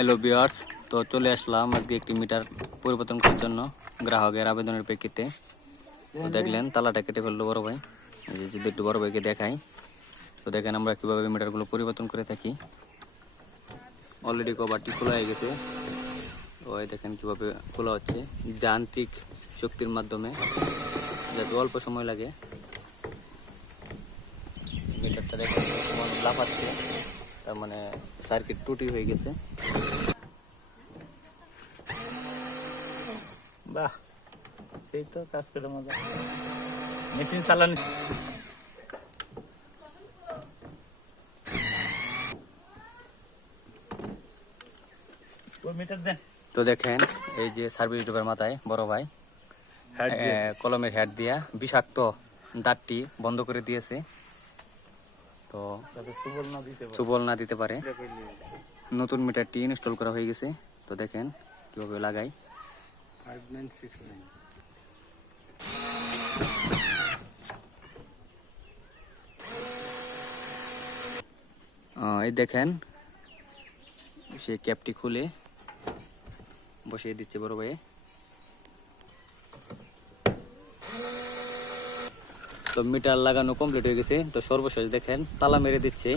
Hello viewers, তো চলে আসলাম আজকে একটি মিটার পরিবর্তন করার জন্য গ্রাহকের আবেদনের প্রেক্ষিতে। তো দেখলেন তালাটা কেটে ফেললো বড় ভাই। যদি একটু বড় ভাইকে দেখাই, তো দেখেন আমরা কিভাবে মিটারগুলো পরিবর্তন করে থাকি। অলরেডি কভারটি খোলা হয়ে গেছে। তো এই দেখেন কিভাবে খোলা হচ্ছে যান্ত্রিক শক্তির মাধ্যমে, যাতে অল্প সময় লাগে। মিটারটা দেখেন লাফাচ্ছে, তার মানে সার্কিট ত্রুটি হয়ে গেছে। বাহ, সেই তো কাজ করে মজা। মেশিন চালানো মিটার দেন। তো দেখেন এই যে সার্ভিস ডোবের মাথায় বড় ভাই কলমের হেড দিয়া বিষাক্ত দাঁতটি বন্ধ করে দিয়েছে, তো সুবল না দিতে পারে। নতুন মিটারটি ইনস্টল করা হয়ে গেছে। তো দেখেন কিভাবে লাগাই। এই দেখেন সে ক্যাপটি খুলে বসিয়ে দিচ্ছে বড় ভাই। তো মিটার লাগানো কমপ্লিট হয়ে গেছে। তো সর্বশেষ দেখেন তালা মেরে দিচ্ছে।